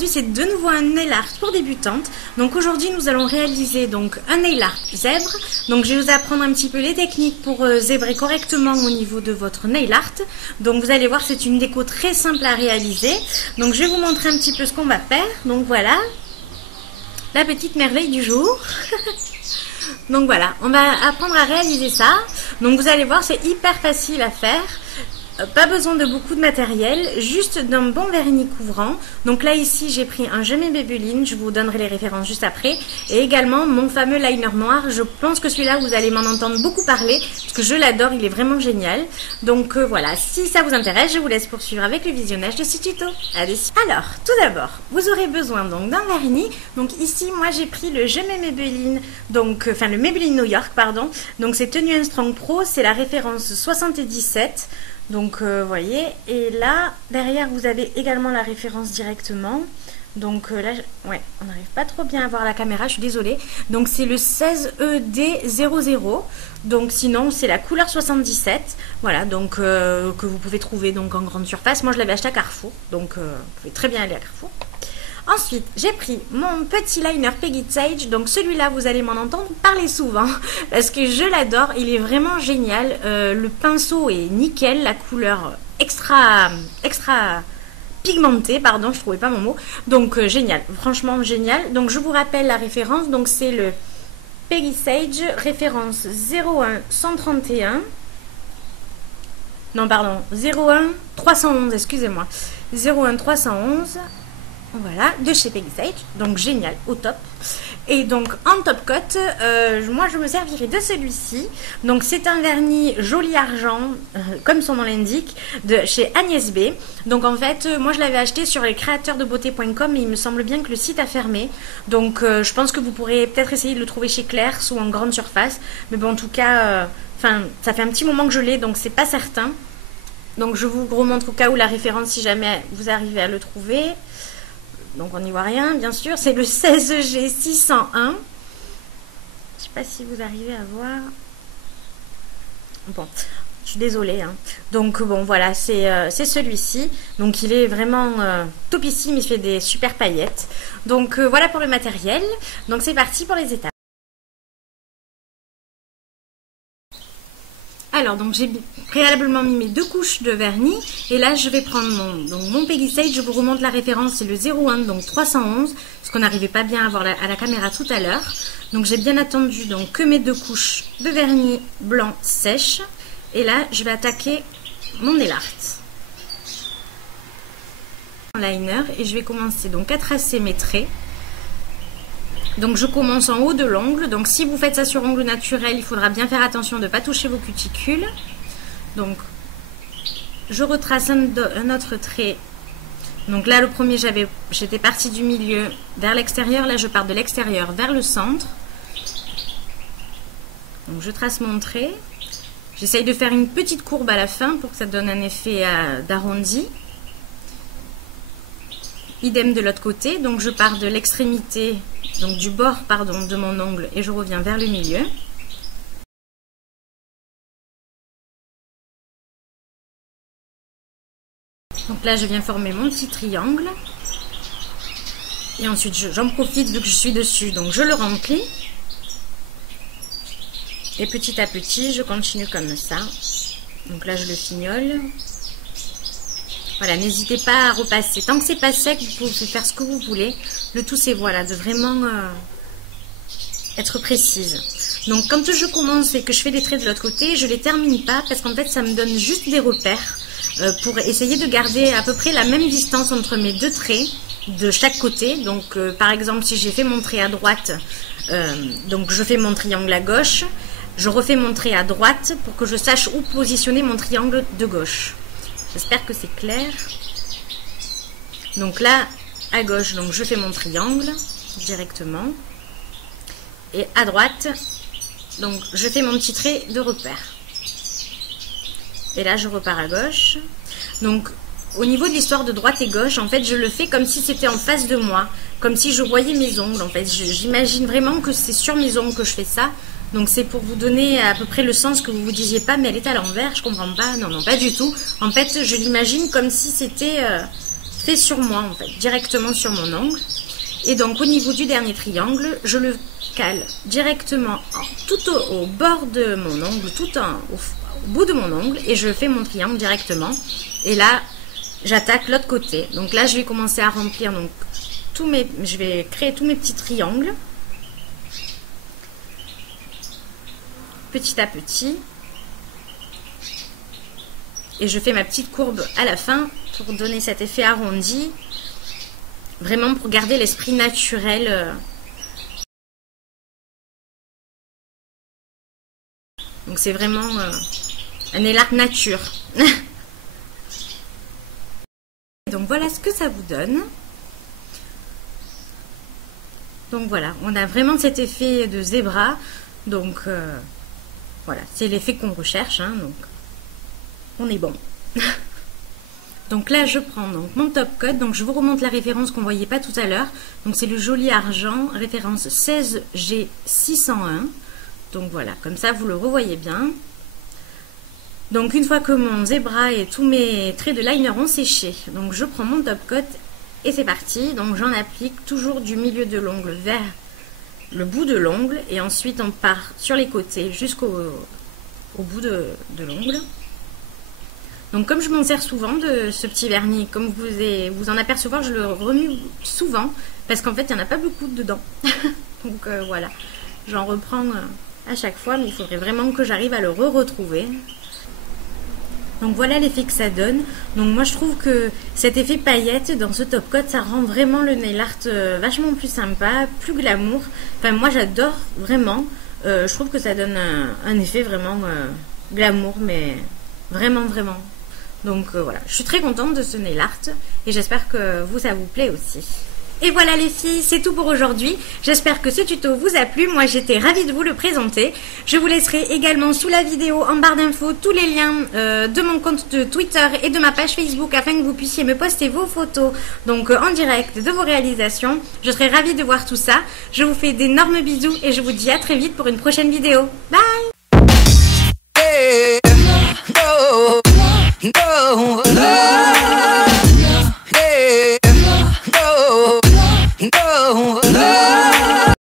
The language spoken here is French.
aujourd'hui c'est de nouveau un nail art pour débutantes. Donc aujourd'hui nous allons réaliser donc un nail art zèbre. Donc je vais vous apprendre un petit peu les techniques pour zébrer correctement au niveau de votre nail art. Donc vous allez voir, c'est une déco très simple à réaliser. Donc je vais vous montrer un petit peu ce qu'on va faire. Donc voilà, la petite merveille du jour. Donc voilà, on va apprendre à réaliser ça. Donc vous allez voir, c'est hyper facile à faire. Pas besoin de beaucoup de matériel, juste d'un bon vernis couvrant. Donc là ici j'ai pris un Jamais Maybelline, je vous donnerai les références juste après. Et également mon fameux liner noir, je pense que celui-là vous allez m'en entendre beaucoup parler, parce que je l'adore, il est vraiment génial. Donc voilà, si ça vous intéresse, je vous laisse poursuivre avec le visionnage de ce tuto. Allez. Alors, tout d'abord, vous aurez besoin donc d'un vernis. Donc ici moi j'ai pris le Jamais Maybelline, donc, enfin le Maybelline New York, pardon. Donc c'est Tenu Strong Pro, c'est la référence 77. Donc voyez, et là derrière vous avez également la référence directement. Donc là ouais, on n'arrive pas trop bien à voir la caméra, je suis désolée. Donc c'est le 16ED00. Donc sinon c'est la couleur 77. Voilà, donc que vous pouvez trouver donc en grande surface. Moi je l'avais acheté à Carrefour, donc vous pouvez très bien aller à Carrefour. Ensuite, j'ai pris mon petit liner Peggy Sage. Donc celui-là, vous allez m'en entendre parler souvent parce que je l'adore. Il est vraiment génial. Le pinceau est nickel. La couleur extra pigmentée, pardon, je trouvais pas mon mot. Donc génial, franchement génial. Donc je vous rappelle la référence. Donc c'est le Peggy Sage, référence 01331. Non, pardon, 01311, excusez-moi. 01311. Voilà, de chez Peggy Sage, donc génial, au top. Et donc en top coat, moi je me servirai de celui-ci. Donc c'est un vernis joli argent, comme son nom l'indique, de chez Agnès B. Donc en fait, moi je l'avais acheté sur les créateursdebeauté.com, mais il me semble bien que le site a fermé. Donc je pense que vous pourrez peut-être essayer de le trouver chez Claire's ou en grande surface. Mais bon, en tout cas, ça fait un petit moment que je l'ai, donc c'est pas certain. Donc je vous remontre au cas où la référence, si jamais vous arrivez à le trouver. Donc on n'y voit rien, bien sûr, c'est le 16G601. Je sais pas si vous arrivez à voir. Bon, je suis désolée. Hein. Donc bon, voilà, c'est celui-ci. Donc il est vraiment topissime, il fait des super paillettes. Donc voilà pour le matériel. Donc c'est parti pour les étapes. Alors, donc j'ai préalablement mis mes 2 couches de vernis. Et là, je vais prendre mon Peggy Sage. Je vous remonte la référence, c'est le 01, donc 311. Parce qu'on n'arrivait pas bien à voir à la caméra tout à l'heure. Donc, j'ai bien attendu donc, que mes 2 couches de vernis blanc sèchent. Et là, je vais attaquer mon nail art. Liner. Et je vais commencer donc à tracer mes traits. Donc je commence en haut de l'ongle. Donc si vous faites ça sur ongle naturel, il faudra bien faire attention de ne pas toucher vos cuticules. Donc je retrace un autre trait. Donc là le premier, j'étais partie du milieu vers l'extérieur. Là je pars de l'extérieur vers le centre. Donc je trace mon trait. J'essaye de faire une petite courbe à la fin pour que ça donne un effet d'arrondi. Idem de l'autre côté, donc je pars de l'extrémité, donc du bord, pardon, de mon ongle et je reviens vers le milieu. Donc là, je viens former mon petit triangle. Et ensuite, j'en profite vu que je suis dessus, donc je le remplis. Et petit à petit, je continue comme ça. Donc là, je le fignole. Voilà, n'hésitez pas à repasser. Tant que c'est pas sec, vous pouvez faire ce que vous voulez. Le tout, c'est voilà, de vraiment être précise. Donc, quand je commence et que je fais des traits de l'autre côté, je les termine pas parce qu'en fait, ça me donne juste des repères pour essayer de garder à peu près la même distance entre mes 2 traits de chaque côté. Donc, par exemple, si j'ai fait mon trait à droite, donc je fais mon triangle à gauche, je refais mon trait à droite pour que je sache où positionner mon triangle de gauche. J'espère que c'est clair. Donc là, à gauche, donc je fais mon triangle directement. Et à droite, donc je fais mon petit trait de repère. Et là, je repars à gauche. Donc, au niveau de l'histoire de droite et gauche, en fait, je le fais comme si c'était en face de moi. Comme si je voyais mes ongles, en fait. J'imagine vraiment que c'est sur mes ongles que je fais ça. Donc c'est pour vous donner à peu près le sens que vous vous disiez pas, mais elle est à l'envers, je comprends pas. Non, non, pas du tout. En fait, je l'imagine comme si c'était fait sur moi en fait, directement sur mon ongle. Et donc au niveau du dernier triangle, je le cale directement tout au bord de mon ongle, au bout de mon ongle, et je fais mon triangle directement. Et là, j'attaque l'autre côté. Donc là, je vais commencer à remplir, donc je vais créer tous mes petits triangles, petit à petit. Et je fais ma petite courbe à la fin pour donner cet effet arrondi. Vraiment pour garder l'esprit naturel. Donc c'est vraiment un nail art nature. Donc voilà ce que ça vous donne. Donc voilà, on a vraiment cet effet de zébra. Donc voilà, c'est l'effet qu'on recherche. Hein, donc on est bon. Donc là, je prends donc mon top coat. Donc je vous remonte la référence qu'on ne voyait pas tout à l'heure. Donc c'est le joli argent, référence 16G601. Donc voilà, comme ça vous le revoyez bien. Donc une fois que mon zébra et tous mes traits de liner ont séché, donc je prends mon top coat et c'est parti. Donc j'en applique toujours du milieu de l'ongle vers le bout de l'ongle. Et ensuite on part sur les côtés jusqu'au bout de l'ongle. Donc comme je m'en sers souvent de ce petit vernis, comme vous en apercevoir, je le remue souvent parce qu'en fait il n'y en a pas beaucoup dedans. Donc voilà, j'en reprends à chaque fois, mais il faudrait vraiment que j'arrive à le retrouver. Donc voilà l'effet que ça donne. Donc moi je trouve que cet effet paillette dans ce top coat, ça rend vraiment le nail art vachement plus sympa, plus glamour. Enfin moi j'adore vraiment. Je trouve que ça donne un effet vraiment glamour, mais vraiment. Donc voilà, je suis très contente de ce nail art et j'espère que ça vous plaît aussi. Et voilà les filles, c'est tout pour aujourd'hui. J'espère que ce tuto vous a plu. Moi j'étais ravie de vous le présenter. Je vous laisserai également sous la vidéo en barre d'infos tous les liens de mon compte de Twitter et de ma page Facebook afin que vous puissiez me poster vos photos donc en direct de vos réalisations. Je serai ravie de voir tout ça. Je vous fais d'énormes bisous et je vous dis à très vite pour une prochaine vidéo. Bye!